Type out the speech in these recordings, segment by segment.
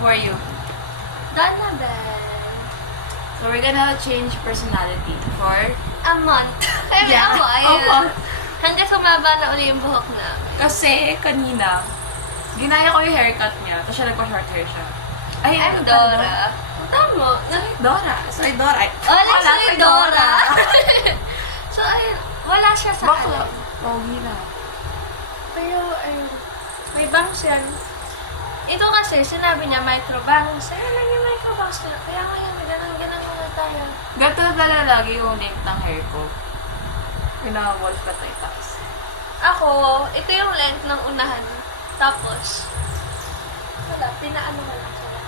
Who are you? Donovan. So we're gonna change personality for... A month. Yeah, Ako, a ayun. month. Hanggang sumaba na uli yung buhok namin. Kasi kanina, ginaya ko yung haircut niya, tapos siya nagpa-short hair siya. Ay, I'm ano, Dora. Tama. Dora. Sorry, Dora. Ay, Wala wala si kay Dora. So, ayun. Wala siya sa Bakla. akin. Pogi na. Pero, ayun. May bangs yan. Ito kasi, sinabi niya microbangs. Ayun lang yung microbangs nila. Kaya ngayon, ganang-ganang muna tayo. Gato na lagi yung length ng hair ko. Pina-wolf cut na itaas. Ako, ito yung length ng unahan. Tapos, wala, pinaano mo lang sila.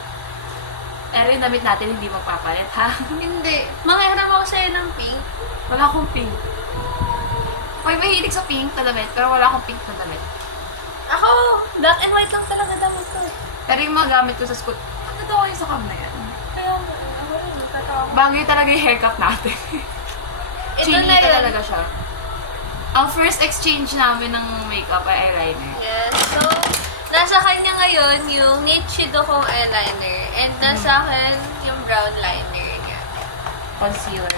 Pero yung damit natin hindi magpapalit, ha? Hindi. Manghiram ako sa'yo ng pink. Wala akong pink. May mahilig sa pink na damit, pero wala akong pink na damit. Ako, black and white lang talaga damit ko eh. Pero yung mga gamit ko sa school, ano daw kayo sa cam na yan? Kaya mo, ako rin, nagtatawa ko. Bagay talaga yung haircut natin. Ito Chinita na yun. talaga siya. Ang first exchange namin ng makeup ay eyeliner. Yes, so, nasa kanya ngayon yung Nichido kong eyeliner. And nasa akin yung brown liner niya. Concealer.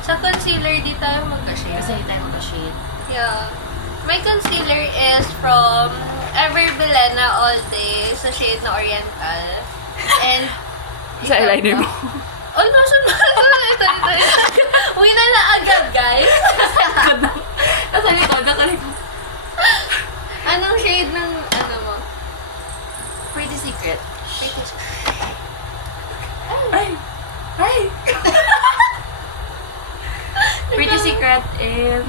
Sa concealer, di tayo magka-share. Kasi hindi tayo mag-shade. Yeah. My concealer is from Ever Bilena All Day sa shade na Oriental. And Sa eyeliner mo. almost ito. Uwi na lang agad, guys. Nasa likod, nakalikod. Anong shade ng ano mo? Pretty secret. Pretty Ay! Ay! Pretty secret in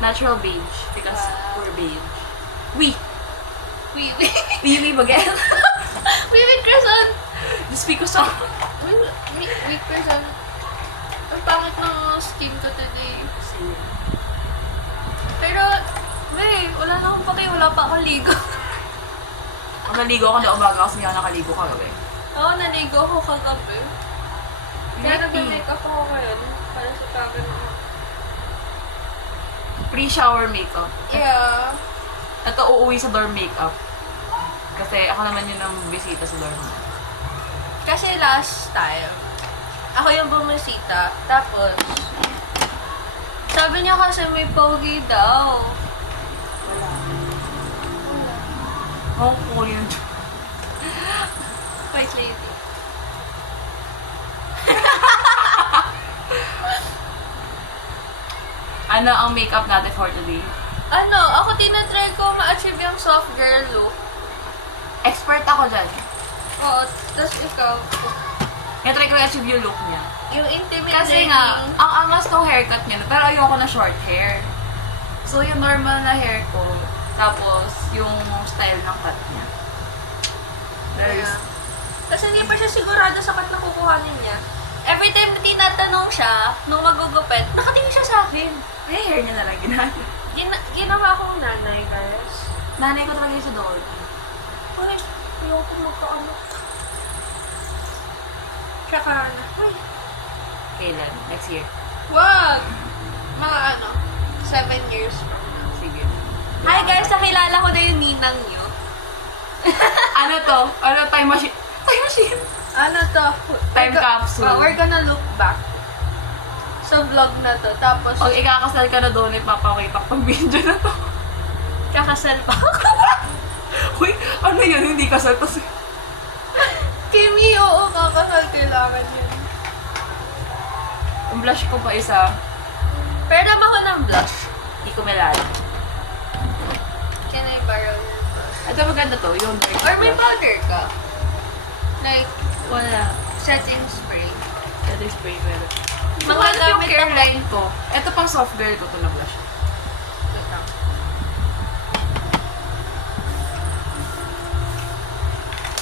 natural beige. Because Wow. we're beige. We We again. Croissant. Just because of... We Croissant. Ang pangit ng skin ko today. Pero, wala na akong pake. Wala pa akong ligo. Ang naligo ako na umaga kasi nga nakaligo kagabi. Oo, naligo ako kagabi. Kaya nag-makeup ako ngayon. Para sa kagad mo. Pre-shower makeup. Yeah. Ito uuwi sa dorm makeup. Kasi ako naman yun ang bisita sa dorm. Kasi last time, ako yung bumisita. Tapos, sabi niya kasi may pogi daw. Wala. Hong Kong yun. White lady. Ano ang makeup natin for today? Ano, ako tinatry ko ma-achieve yung soft girl look. Expert ako dyan. Oo, tapos ikaw, Try ko i-achieve yung look niya. yung intimidating. Kasi nga, ang angas ng haircut niya, pero ayoko na short hair. So, yung normal na hair ko, tapos yung style ng cut niya. Yeah. Kasi hindi pa siya sigurado sa cut na kukuhanin niya. Every time na tinatanong siya, nung magugupit, nakatingin siya sa akin. Ay, hair niya na lang ginagawa. Ginawa akong nanay, guys. Nanay ko talaga yung sa doon. Uy, ayoko magkaano. Tsaka na. Uy, Kailan? Next year. wag! Mga 7 years from now. Sige. Hi guys, nakilala ko na yung ninang nyo. Ano to? Ano? Time machine? Time machine? Ano to? Time capsule. We're gonna look back sa vlog na to. Tapos, Pag ikakasal ka na doon, ipapakita ko pag video na to. kakasal pa ako. Uy, ano yun? Hindi kasal to. Kimi, oo, kakasal. Kailangan yun. Ang blush ko pa isa, Pero naman ako ng blush. hindi ko melala. Can I borrow your blush? Ito maganda to, yung dark Or may blush. powder ka? Like, Wala. setting spray. Ito yung spray pero. Mga Mga yung gamit care ako. line ko. Ito pang soft girl ko to na blush. Wait lang.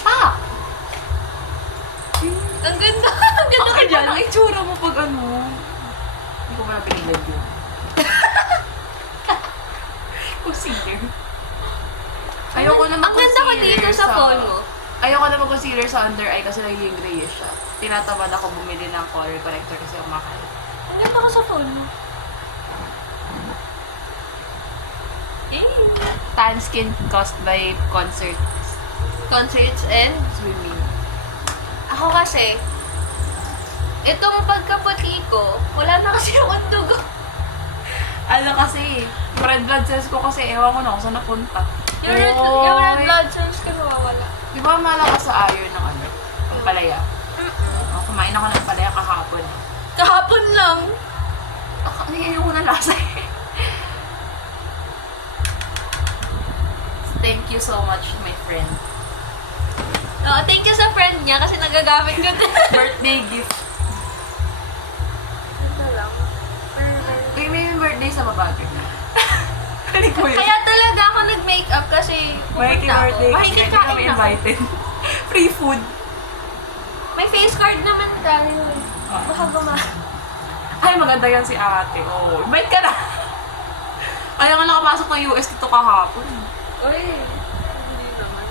Ah! Ang ganda! Ang ganda ka dyan! Ang itsura mo pag ano. Hindi ko pala binigyan yun. Concealer. Ayoko na Ang ganda ko mag-concealer dito sa phone mo. Ayoko na mag-concealer sa under eye kasi nagiging grayish siya. Tinatamad ako bumili ng color corrector kasi ang mahal. Ang ganda ko sa phone mo. Eh. Tan skin caused by concert. Concerts and Swimming. ako kasi, itong pagkaputi ko, wala na kasi akong dugo. Ano kasi, red blood cells ko kasi ewan ko na kung saan napunta. Yung red blood cells ko nawawala. Di ba malakas sa iron ng ano? Ang palaya. Oh, kumain ako ng palaya kahapon. Kahapon lang. Ngayon ko na lasa eh. Thank you so much, my friend. Oo, thank you sa friend niya kasi nagagamit ko din. Birthday gift. Ito lang. Uy, may birthday sa babagay na. Kalig ko yun. Kaya talaga ako nag-makeup kasi Makiki pupunta ako. birthday. Hindi Makikikain kami ako. invited. Free food. May face card naman tayo eh. Baka Ay, maganda yan si ate. Oh, invite ka na. Kaya nga nakapasok ng US dito kahapon. Uy, hindi naman.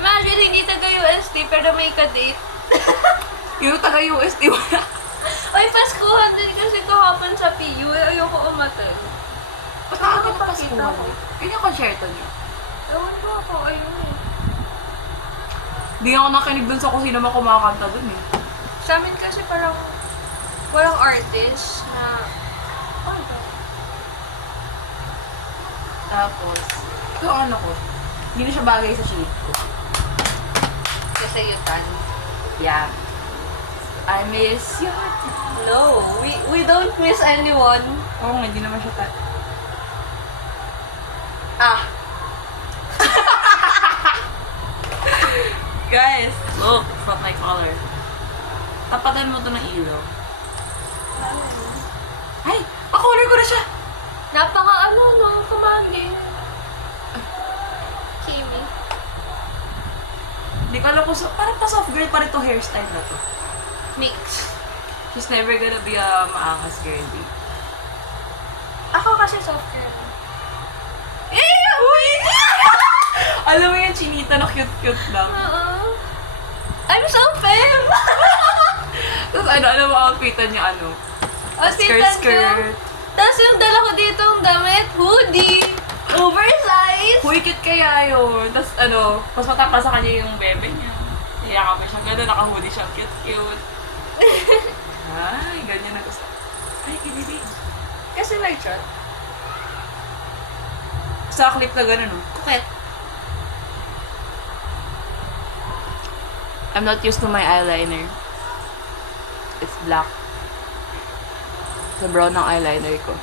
Imagine, hindi taga-USD pero may ka-date. Yung taga-US, di ba? Uy, Paskuhan din kasi kahapon sa PU. Ayoko umatay. Ba't nakakita pa Nakapakita school? ko. Yun yung concerto niya. Ewan ko ako, ayun eh. Di ako nakinig dun sa kung sino man kumakanta dun eh. Sa amin kasi parang walang artist na... Oh, ito. Tapos, ito ano ko, hindi na siya bagay sa sheet ko. Kasi yutan. Yeah. I miss you. No, we don't miss anyone. Oo nga, hindi naman siya Ah. Guys, look, it's not my color. Tapatan mo to ng ilaw. Ay, pa-color ko na siya! Commanding. Kimi. Hindi ko alam kung parang pa soft girl pa rin to hairstyle na to. Mix. She's never gonna be a maangas girly. Ako kasi soft girl. Uy! Alam mo yung chinita na cute-cute lang. I'm so femme! Tapos ano mo outfitan niya ano? Outfitan Skirt. Tapos yung dala ko dito ang damit, hoodie, oversize. Uy, cute kaya yun. Tapos ano, mas matangkal sa kanya yung bebe niya. Iyakap mo siya. Gano'n, naka-hoodie siya. Cute. Ay, ganyan na gusto. Ay, kinilig. Kasi may shot. Sa clip na gano'n, no? Kukit. I'm not used to my eyeliner. It's black. Sa brown ng eyeliner ko.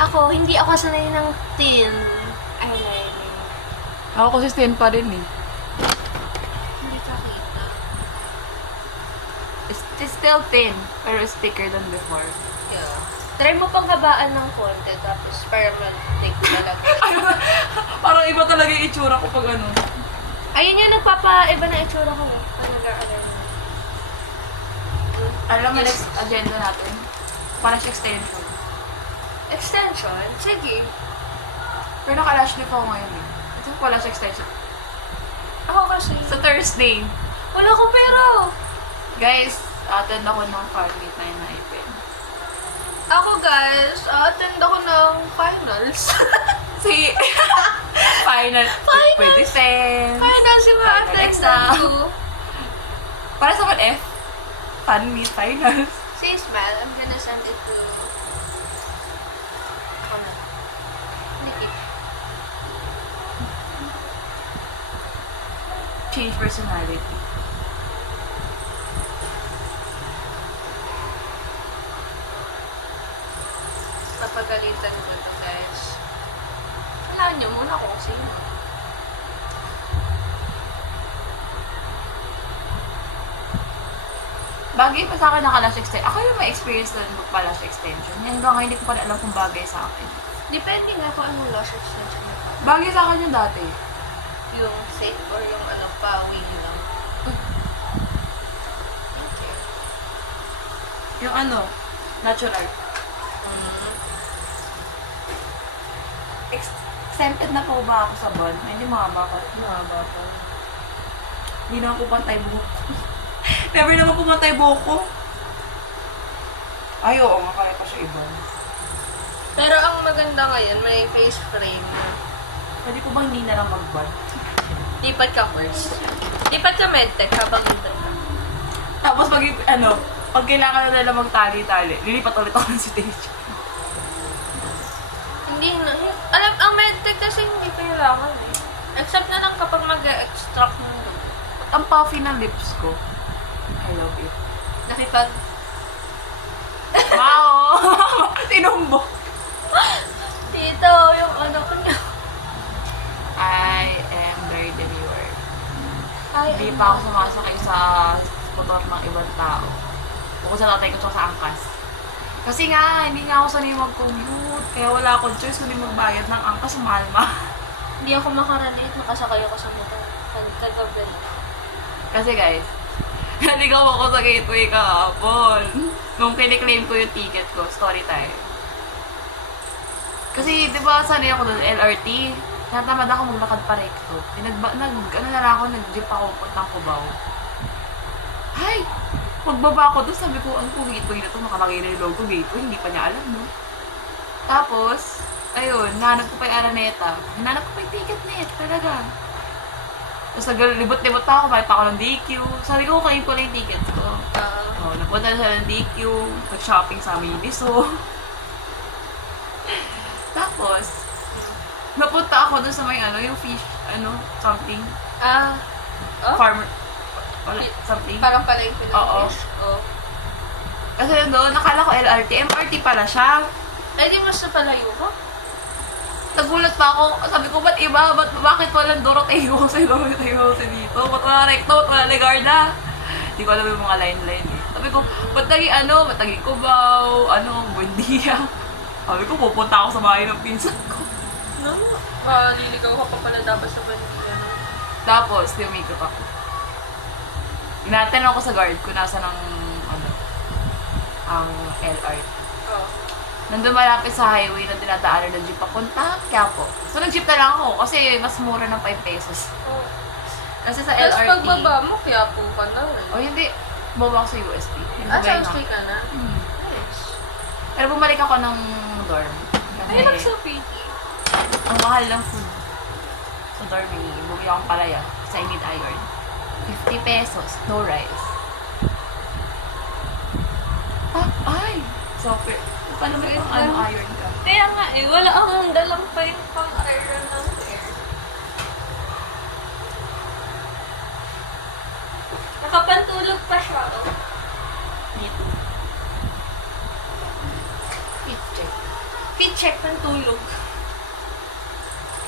Ako, hindi ako sanay ng thin eyeliner. Ako kasi thin pa rin eh. Hindi ka kita. It's still thin, pero it's thicker than before. Yeah. Try mo pang habaan ng konti, tapos para mag-take talaga. Ay, parang iba talaga yung itsura ko pag ano. Ayun yung nagpapa-iba na itsura ko. Pag nag-eyeliner. Alam mo, next agenda natin. Para siya extension. Extension? Sige. Pero naka-lash lift ako ngayon eh. Ito pala siya extension. Ako kasi. Sa Thursday. Wala akong pera. Guys, attend ako ng farm meet na inaipin. Ako guys, attend ako ng finals. Si final. Finals! Pwede sen. Finals yung Final attend exam. ko. Para sa F. Fan meet finals. Say smile, I'm gonna send it to... Ano? Nikki. Change personality. Papagalitan ko ito guys. Kailangan niyo muna kung sino. Bagay pa sa akin naka-lash extension. Ako yung may experience na magpa-lash extension. Hanggang ngayon hindi ko pa rin alam kung bagay sa akin. Depende nga kung anong lash extension mo pa. Bagay sa akin yung dati. Yung safe or yung ano pa, wing lang. Okay. Yung ano, natural. Exempted na po ba ako sa buwan? Hindi mahaba pa. Hindi naman po pantay buhok ko. Never naman po pantay buhok ko. Ay, oo nga, kaya pa siya iba. Pero ang maganda ngayon, may face frame. Pwede ko ba hindi na lang mag-ban? Lipat ka first. Lipat ka medtech habang hintay ka. Tapos pag kailangan na nila magtali-tali, lilipat ulit ako ng stage. Hindi na. Alam, ang medtech kasi hindi kailangan eh. Except na lang kapag mag-extract ng dugo. Ang puffy ng lips ko. I love it. Nakipag... Wow! Tinumbok. Tito, yung ano ko niya. I am very demure. Ay, Hindi pa ako sumasakay sa motor ng ibang tao. Bukod sa tatay ko tsaka sa angkas. Kasi nga, hindi nga ako sanay mag-commute. Kaya wala akong choice kundi magbayad ng angkas, mahal. Hindi ako makaranit, makasakay ako sa motor. Kagabi. Kasi guys, naligaw ako sa gateway kahapon. Nung kiniklaim ko yung ticket ko, story time. Kasi, di ba, sanay ako doon, LRT. Natamad ako maglakad pa recto. Nag-jeep ako puntang Cubao. Ay! Magbaba ako doon, sabi ko, ano po, gateway na to, nakalagay na yung logo gateway, hindi pa niya alam, no? Tapos, ayun, nahanap ko pa yung Araneta. Hinanap ko pa yung ticket net, talaga. Tapos naglibot-libot pa ako, makita ko ng DQ. Sabi ko, kayo ko lang yung tickets ko. Oh, napunta na siya ng DQ, nag-shopping sa Miniso. Tapos, napunta ako dun sa may yung fish, something, farmer, wala, something. Parang pala yung Pilipinas. Oo. Kasi doon, nakala ko LRT, MRT pala siya. Eh, di mas napalayo ko? Nagulat pa ako, sabi ko, ba't iba? Bakit walang Doroteo dito? Ba't wala recto? Ba't wala Legarda? Hindi ko alam yung mga line-line eh. Sabi ko, ba't naging Cubao, Buendia? Sabi ko, pupunta ako sa bahay ng pinsan ko. No? Maliligaw ka pa pala dapat sa Buendia, no? Tapos, lumikot ako. Inaten ako sa guard kung nasa ng, ang LRT. Oo. Nandun malapit sa highway na dinadaanan ng jeep papunta Quiapo. So nag-jeep na lang ako kasi mas mura ng 5 pesos. Oh. Kasi sa Tapos LRT. pagbaba mo, kaya po ka na eh. Hindi. Bumaba ako sa USP. Sa stay ka na? Nice. Pero bumalik ako ng dorm. Kasi Ay, lang sa PT. ang mahal ng food. Sa dorm, bumili akong palaya. Sa I need iron. 50 pesos. No rice. Ay! Super. Paano ba yung iron ka? Kaya nga eh, wala akong dalang pa yung pang-iron ng hair. Nakapantulog pa siya, oh. Dito. Fit check. Fit check ng tulog.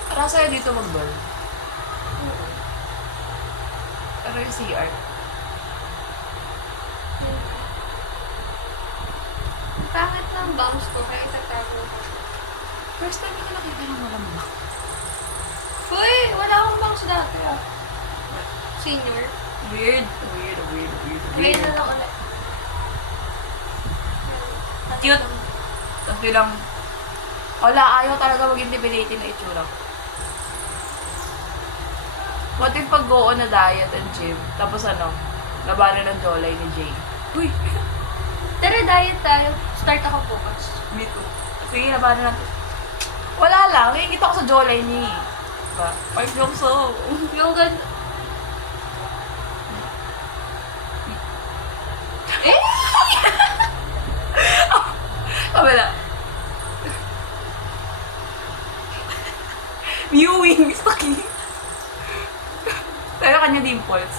Para sa'yo dito mag-dorm. Pero yung CR. Pangit ng bangs ko, kaya itatago ko. First time ko nakita ng walang bank. Uy, wala akong bangs dati ah. Senior. Weird. Ngayon na lang ulit. Cute. Tapos bilang, wala, ayaw talaga mag-intimidating na itsura ko. What if pag-go on na diet and gym, tapos labanan ng jawline ni Jay? Uy! Tara, diet tayo. Start ako bukas. Me too. Sige, labanan natin. Wala lang, nakikita ko sa jawline niya eh. Diba? Park yung so. Yung ganda. Kabila. Viewing, stucky. Pero kanya dimples.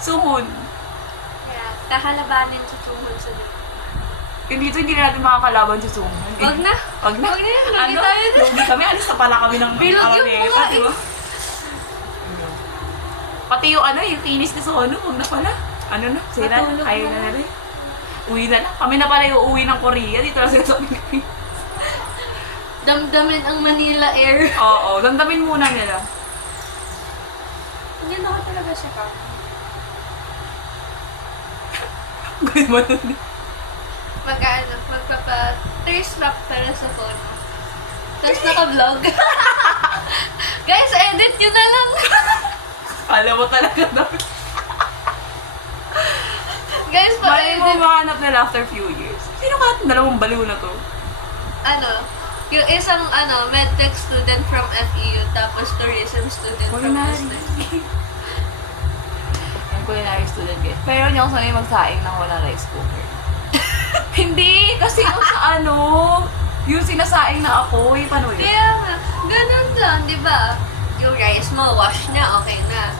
Suhon. Yeah. Kakalabanin sa tuhod sa dito. Dito hindi na natin makakalaban si Suhon. Wag na. Wag na. Wag na yan. Lugi tayo na. Lugi kami. Alis na pala kami ng Bilog yung Araneta, mga diba? Pati yung yung kinis ni Suhon, wag na pala. Sila, Matulog ayaw na. na rin. Uwi na lang. Kami na pala yung uwi ng Korea. Dito lang sila sa Pilipinas. Damdamin ang Manila air. Oo, damdamin muna nila. Hindi na ako talaga siya ka. Gawin mo nun. Magpapa-trace back para sa phone. Tapos naka-vlog. Guys, edit nyo na lang. Alam mo talaga namin. Guys, Mali mo pa-edit. mahanap nila after few years. Sino ka itong dalawang baliw na to? Ano? Yung isang medtech student from FEU, tapos tourism student from Culinary. STEM. Yung culinary student guys. Pero hindi ako sanay magsaing ng walang rice cooker. Hindi! Kasi yung sa yung sinasaing na ako, yung paano yun? Kaya nga, ganun lang, di ba? Yung rice mo, wash na, okay na.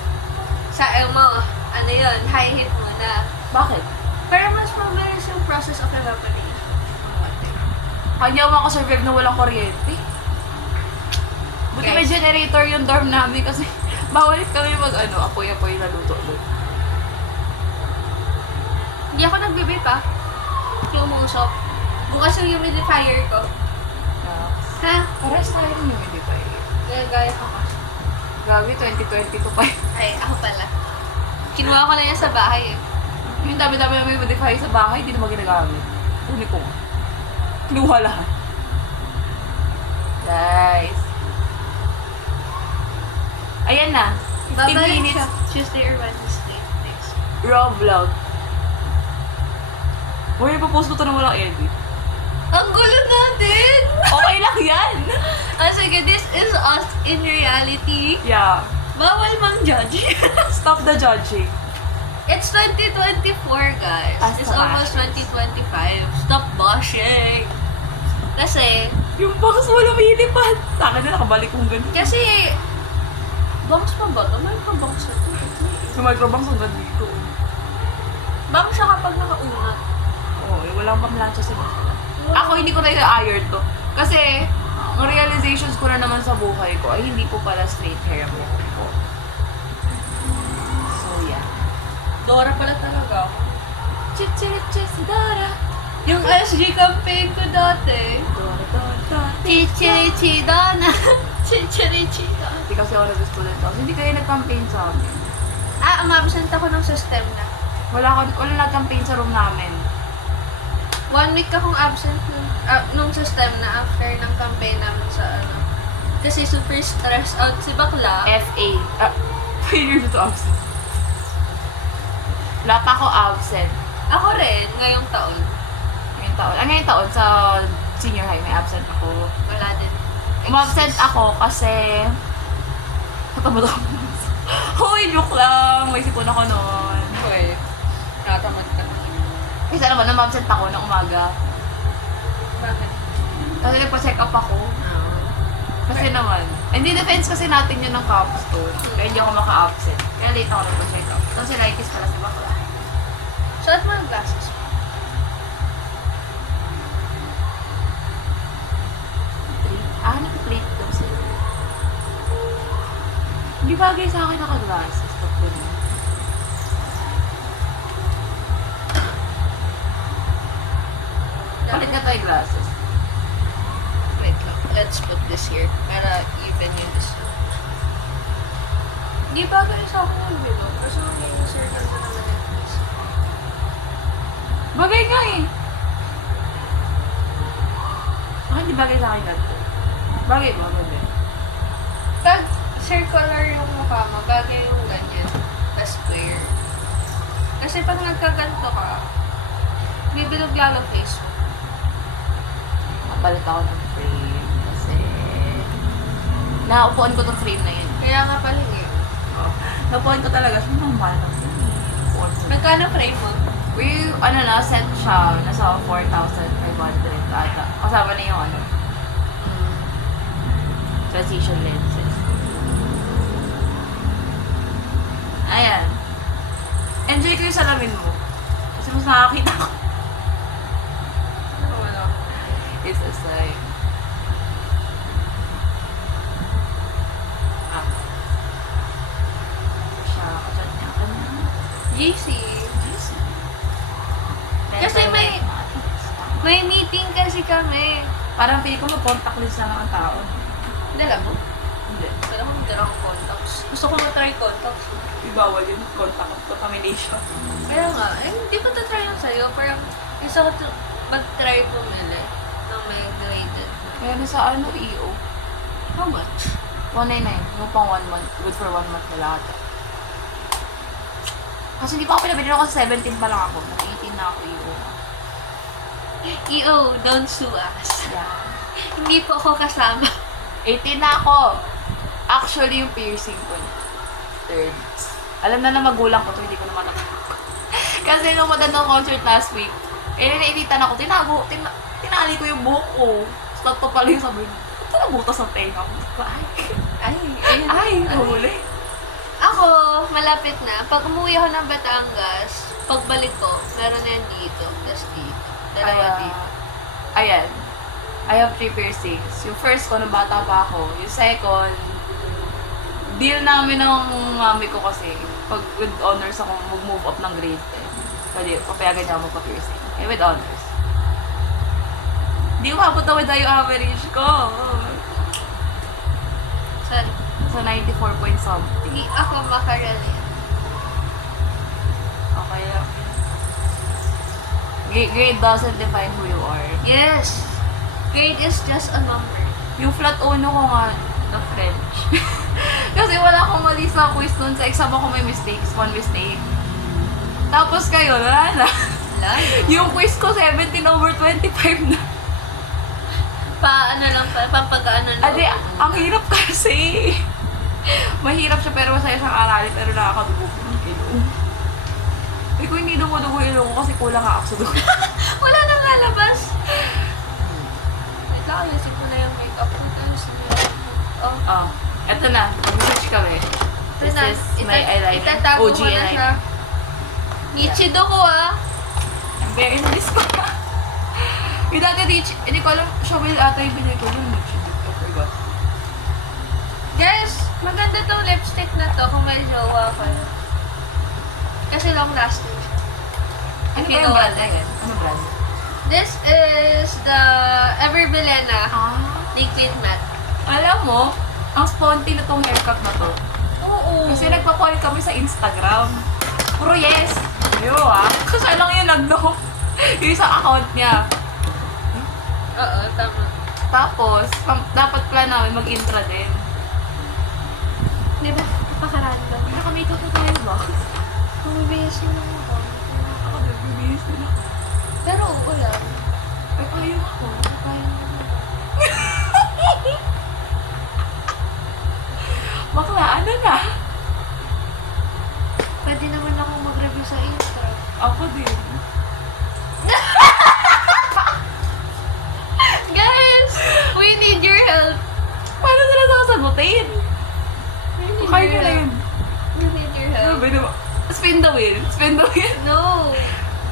Saing mo, yun, high heat mo na. Bakit? Pero mas mabilis yung process of evaporation. Kaya ako survive na walang kuryente. Buti may Guys. generator yung dorm namin kasi bawal kami apoy-apoy na luto doon. Hindi ako nagbibi pa. Lumusok. Bukas yung humidifier ko. Yeah. Ha? Pares tayo rin yung hindi pa eh. Gagaya ko kasi. Grabe, 2022 pa eh. Ay, ako pala. Kinuha ko na yan sa bahay eh. Yung dami-dami namin modify sa bahay, hindi naman ginagamit. Uni ko. Kinuha lahat. Guys. Ayan na. 15 Babalik minutes. siya. Tuesday or Wednesday. Next. Raw vlog. Uy, ipapost ko ito na walang edit. Ang gulo natin! Okay lang yan! Sige, this is us in reality. Yeah. Bawal mang judge. Stop the judging. It's 2024, guys. Basta It's almost bashes. 2025. Stop bashing. Kasi, Yung box mo lumilipad. Sa akin na nakabalik kong ganun. kasi, bangs pa ba ito? May bangs na ito. Yung microbox hanggang dito. Bangs siya kapag nakaunat. Oo, walang pamlansya sa mga. Ako hindi ko na i-iron to. Kasi, ang realizations ko na naman sa buhay ko ay hindi po pala straight hair ang meron ko. So, yeah. Dora pala talaga ako. Chichirichisidara. Yung SG campaign ko dati. Dora, dora, dora. Chichirichi Donna. Chichirichi Donna. Hindi kasi ako nag-student ako. Hindi kayo nag-campaign sa amin. Umabsent ako ng system na. Wala nag-campaign sa room namin. 1 week akong absent nung system na after ng campaign namin sa Kasi super stressed out si bakla. FA. Failure to absent. Wala pa ako absent. Ako rin, ngayong taon. Ngayong taon sa senior high, may absent ako. Wala din. Umabsent ako kasi natamad ako. Hoy, joke lang. May sipon ako noon. Okay. Nakatamad ka na. Kasi naman, umabsent ako ng umaga. Bakit? Kasi nagpa-check up ako. Kasi naman, hindi defense kasi natin yun ng campus to. Kaya hindi ako maka-absent. Kaya late ako nagpa-check up. Tapos silitis pala sa bakla. Suot mo ang glasses mo. Naka-plate daw sila. Hindi bagay sa akin naka-glasses. Tapos na. Palit ka tayo glasses. Wait lang. Let's put this here. Para even yung this. Di bagay sa akin yung bilog. Kasi may circle ko naman yung face. Bagay nga eh. Bakit hindi bagay sa akin ganito? Bagay ba? Bagay. Pag circular yung mukha mo, bagay yung ganyan. Pa square. Kasi pag nagkaganto ka, bibilog lalo face mo. Napalit ako ng frame kasi naupuan ko tong frame na yun. Kaya nga paling eh. Naupuan ko talaga. Sino ang mahal ng frame? Naupuan ko. Magkano frame mo? Uy, set siya. Nasa 4,500 ata. Kasama na yung transition lenses. Ayan. Enjoy ko yung salamin mo. Kasi mas nakakita ko. Ano? It's a sign. Siya, katad niya ka na. GC. Kasi may meeting kasi kami. Parang pili ko mag-contact list na lang ang tao. Dala mo? Hindi. Dala mo, dala ko contacts. Gusto ko matry contacts. Ibawal yung contact contamination. Kaya nga, hindi ko try yung sa'yo. Parang isa ko mag-try pumili ng may graded. Kaya nasa EO. How much? 199. Yung pang 1 month. Good for 1 month na lahat. Kasi hindi pa ako pinabili ako sa 17 pa lang ako. Naka 18 na ako EO. EO, don't sue us. Yeah. Hindi po ako kasama. 18 na ako. Actually, yung piercing ko. Third. Alam na magulang ko to, hindi ko naman ako. Kasi nung magandang concert last week, nainitan ako, tinali ko yung buhok ko. Tapos to pala yung sabi niya, ito nabutas ang tenga ko. Ay, huli. Ako, malapit na. Pag umuwi ako ng Batangas, pagbalik ko, meron na yan dito. Tapos dito. Dalawa dito. Ayan. I have 3 piercings. Yung first ko, nung bata pa ako. Yung second, deal namin ng mami ko kasi, pag with honors ako, mag-move up ng grade 10. Pwede, papayagan niya ako magpa-piercing. Eh, with honors. Di umabot na with yung average ko. Sorry. So, 94 point something. Hindi ako makarelate. Okay lang. Grade doesn't define who you are. Yes! Grade is just a number. Yung flat uno ko nga, na French. Kasi wala akong mali sa quiz nun. Sa exam ako may mistakes. 1 mistake. Tapos kayo, wala na. Wala. Yung quiz ko, 17/25 na. Pampag-ano lang. Adi, ang hirap kasi. Mahirap siya pero masaya siyang aralin pero nakakadugo ko ng ilong. Eh kung hindi dumudugo yung ilong ko kasi kulang nga ako sa dugo. Wala nang lalabas. Wait lang, ayusin ko na yung makeup ko. Oh. Ah, eto na. Mag-switch kami. This is my eyeliner. Itatago OG ko na siya. eyeliner. Nichido ko I'm very miss ko. Yung dati hindi ko alam, Showbill ata yung binili ko yung lipstick. I forgot. Guys, maganda tong lipstick na to kung may jowa ka. Kasi long lasting siya. Ano If ba you yung know brand what na I- yan? Ano brand? This is the Everbelena Liquid Matte. Alam mo, ang sponty na tong haircut na to. Oo. Kasi nagpa-call kami sa Instagram. Puro yes. Yo Kasi lang yung nag-no. Yung isang account niya. Oo, tama. Tapos, dapat pala namin mag-intra din. Di ba? Pakarandom. Naka-makeup na tayo ba? Bumibihis mo ako. Ako nagbibihis din ako. Pero wala. Ay, ayaw ako. Ayaw ako. Bakla, ano na? Pwede naman ako mag-review sa Insta. Ako din. Guys! We need your help! Paano sila sasagutin? We need Kaya your na help. yun. We need your help. Sabi naman, spin the wheel. Spin the wheel. No!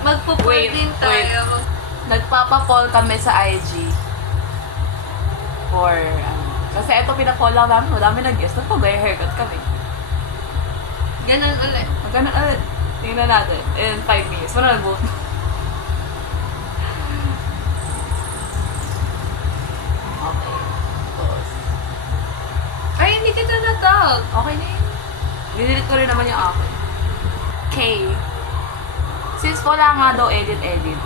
Magpo-pour Wait, din tayo. Nagpapa-poll kami sa IG. For, kasi ito pina-poll lang namin. Madami nag-guess. Nagpabay haircut kami. Ganun ulit. Magkano ulit? Tingnan natin. In 5 minutes. Wala nag-vote. Okay. Tapos, Ay, hindi kita natag. okay na yun. Dinilit ko rin naman yung akin. K. Since wala nga daw edit-edit.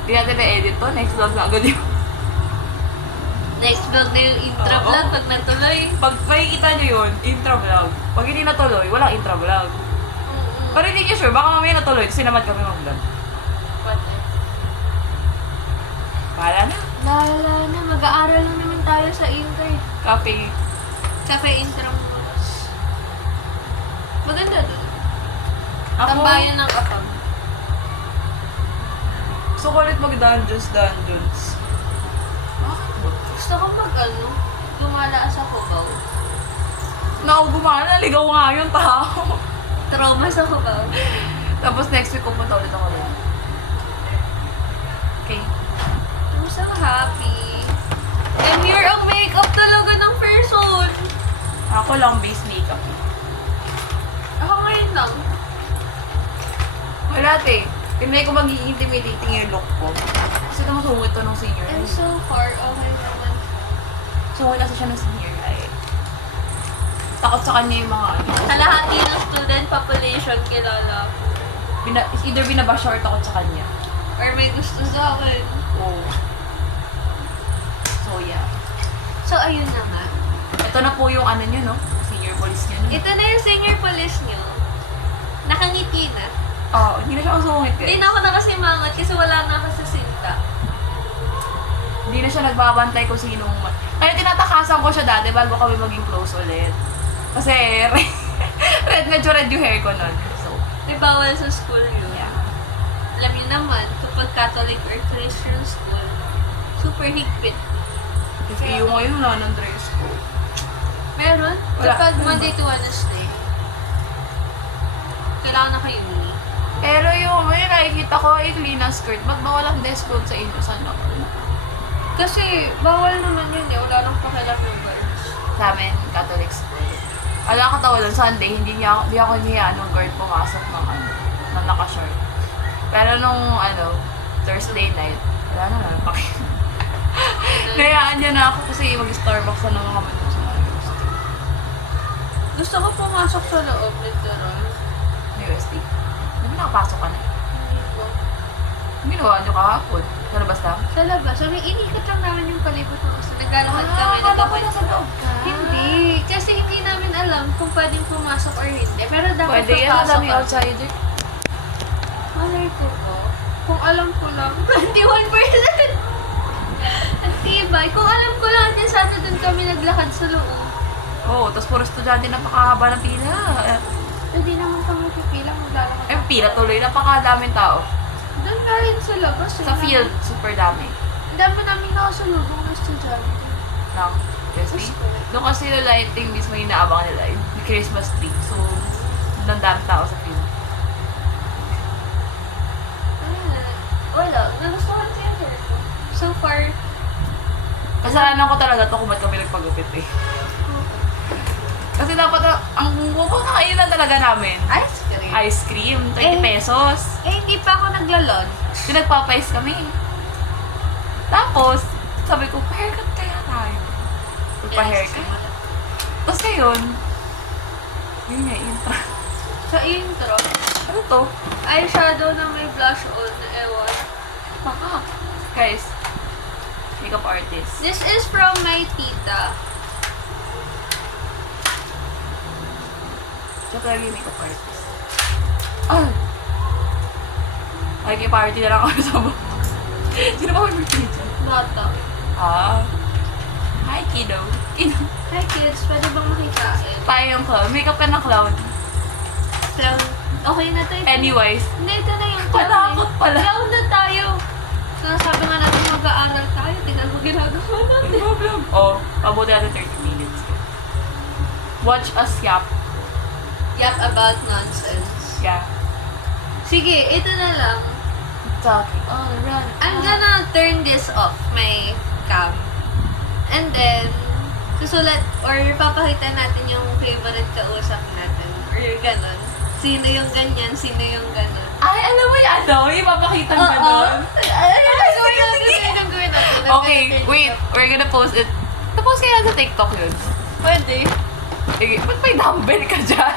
Hindi natin na-edit to. Next vlog na agad yun. Next vlog na yung intro Oo. vlog pag natuloy. Pag makikita nyo yun, intra vlog. Pag hindi natuloy, walang intra vlog. Pero hindi nyo sure, baka mamaya natuloy, kasi naman kami mag-vlog. Pati. Pahala na. Lala na, mag-aaral lang naman tayo sa intro eh. Cafe. Cafe intro moras. Maganda dun. Ako, Tambayan ng kapag. gusto ko ulit mag-dungeons. Bakit ba? Gusto ko gumala sa Cubao. Gumana, ligaw nga yung tao. Trauma sa Cubao. Tapos next week, pupunta ulit ako rin. Okay. I'm so happy. And you're a makeup talaga ng person. Ako lang base makeup. Ako ngayon lang. Wala te. Tinry ko magiging intimidating yung look ko. Kasi ito masungit to nung senior And high. so far, okay naman. Sungit na siya nung senior high. Takot sa kanya yung mga ano. Kalahati ng student population kilala. Either binabash or takot sa kanya. Or may gusto sa akin. Oo. So yeah. So, ayun na nga. Ito na po yung ano nyo, no? Senior police nyo, no? Ito na yung senior police nyo. Nakangiti na. Hindi na siya masungit, guys. Hindi na ako nakasimangat kasi wala na ako sa sinta. Hindi na siya nagbabantay kung sinong... Kaya tinatakasan ko siya dati bago kami maging close ulit. Kasi medyo red yung hair ko nun. So, May bawal sa school yun. yeah. Alam niyo naman, kapag Catholic or Christian school, super higpit. If iyo ngayon, wala ng dress ko. Meron? Wala. Kapag Ano ba? Monday to Wednesday, kailangan na kayo uni. Pero yung may nakikita ko, clean ang skirt. Ba't ba walang dress code sa inyo? Saan ako? Kasi, bawal naman yun eh. Wala nang pakialam yung girls. Sa amin, Catholic school. Wala ka tawa doon, Sunday, hindi ako niya nung guard pumasok ng ng naka-short. Pero nung Thursday night, wala na lang pakita. Nayaan niya na ako kasi mag-Starbucks na naman kami doon sa university. Gusto ko pumasok sa loob, literal. UST. Hindi mo nakapasok ka na. Hindi ko. Ginawa niyo kahapon. Sa labas lang? Sa labas, inikot lang namin yung palibot ng kasi naglalakad kami. Akala ko nagkakwentuhan. nasa loob ka. Hindi. Kasi hindi namin alam kung pwedeng pumasok or hindi. Pero dapat Pwede yan, papasok alam yung ka. outsider. Malay ko po. Kung alam ko lang, 21%! Ang tibay. Kung alam ko lang, din sana doon kami naglakad sa loob. Oo, tapos puro estudyante napakahaba ng pila. Hindi naman kami pipilang maglalakad. Eh, pila tuloy, napakadaming tao. Doon nga rin sa labas. Sa field, super dami. Ang dami namin nakasalubong na estudyante. Ng UST. Doon kasi yung lighting mismo yung inaabang nila, yung Christmas tree. So, doon ang dami tao sa field. Wala. Nagustuhan ko yung hair ko. So far, Kasalanan ko talaga to kung ba't kami nagpagupit eh. Kasi dapat, ang kukakainan talaga namin, ice cream. ice cream, 20 pesos. Hindi pa ako naglalon. Pinagpapais kami. Tapos, sabi ko, pa-haircut kaya tayo. Pa-haircut. Tapos ngayon, yun nga, intro. Sa intro, Ano to? eyeshadow na may blush on na ewan. Baka. Guys, makeup artist. This is from my tita. Siya talaga yung makeup artist. Ah! Makikip party na lang ako sa mga. Sino ba yung teacher? Bata. Ah. Hi, kiddo. Kiddo. Hi kids, pwede bang makitain? Tayo yung clown. Makeup ka ng clown. Clown. Okay na to. Pennywise. Hindi, ito na yung clown. Panakot pala. Clown na tayo. Sabi nga natin mag-aaral tayo. Tingnan mo ginagawa natin. Problem. Oh, pabuti natin 30 minutes. Watch us yap. Yap about nonsense. Yeah. Sige, ito na lang. Talking all around. I'm gonna turn this off, my cam. And then, susulat or papakita natin yung favorite kausap natin. Or ganon. Sino yung ganyan, sino yung ganon. Ay, alam mo yung yung papakita ka doon. Okay, wait. We're gonna post it. Tapos kaya sa TikTok yun. Pwede. Eh, ba't may dumbbell ka dyan?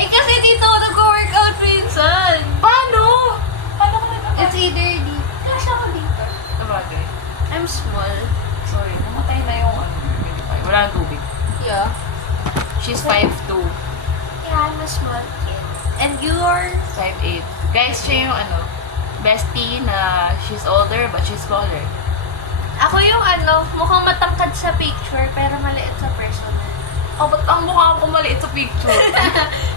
Eh kasi dito ako nag-workout minsan. Paano? Paano ka It's either dito. Kasi ako dito. Sabagay. I'm small. Sorry, namatay na yung wala nang tubig. Yeah. She's 5'2". Yeah, I'm a small kid. And you're? 5'8". Guys, siya yung bestie na she's older but she's smaller. Ako yung mukhang matangkad sa picture pero maliit sa personal. Oh, ba't ang mukha ko maliit sa picture?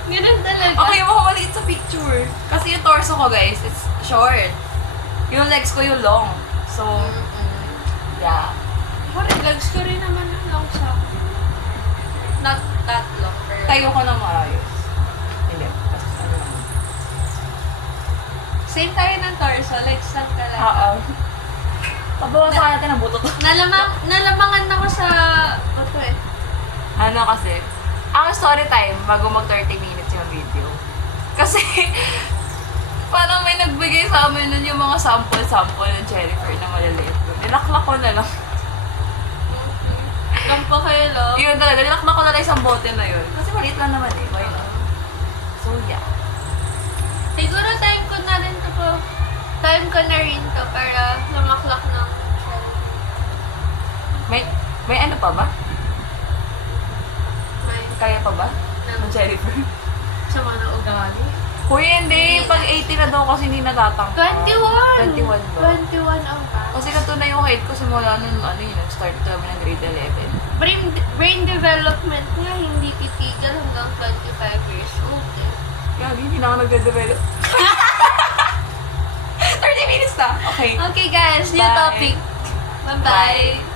Ganun talaga. Okay, yung mukha maliit sa picture. Kasi yung torso ko, guys, it's short. Yung legs ko yung long. So, yeah. Parang legs ko rin naman yung long sa akin. Not that long. Pero Tayo ko na maayos. Hindi. Tapos ano lang. same tayo ng torso. Legs lang talaga. Oo. Pabawasan natin ang buto to. Nalamangan ako sa... Ano eh? Ano kasi, ang story time bago mag 30 minutes yung video. Kasi, parang may nagbigay sa amin nun yung mga sample ng Jennifer na maliliit. Nilakla ko na lang. Lampa kayo lang. Yun talaga, nilakla ko na lang isang bote na yun. Kasi maliit lang naman eh. Why not? So, yeah. Siguro time ko na rin to. Time ko na rin to para lumaklak ng... May ano pa ba? May Kaya pa ba? Ng Jennifer? sama ng ugali. Kuya, hindi. pag 18 na daw kasi hindi natatangka. 21! 21 ba? 21 ang back. Kasi natunay yung height ko simula nun, nag-start kami ng grade 11. Brain development nga, hindi titigil hanggang 25 years old eh. Gagi, hindi na ako nagde-develop. 30 minutes na. Okay. Okay guys, new Bye. topic. Bye-bye.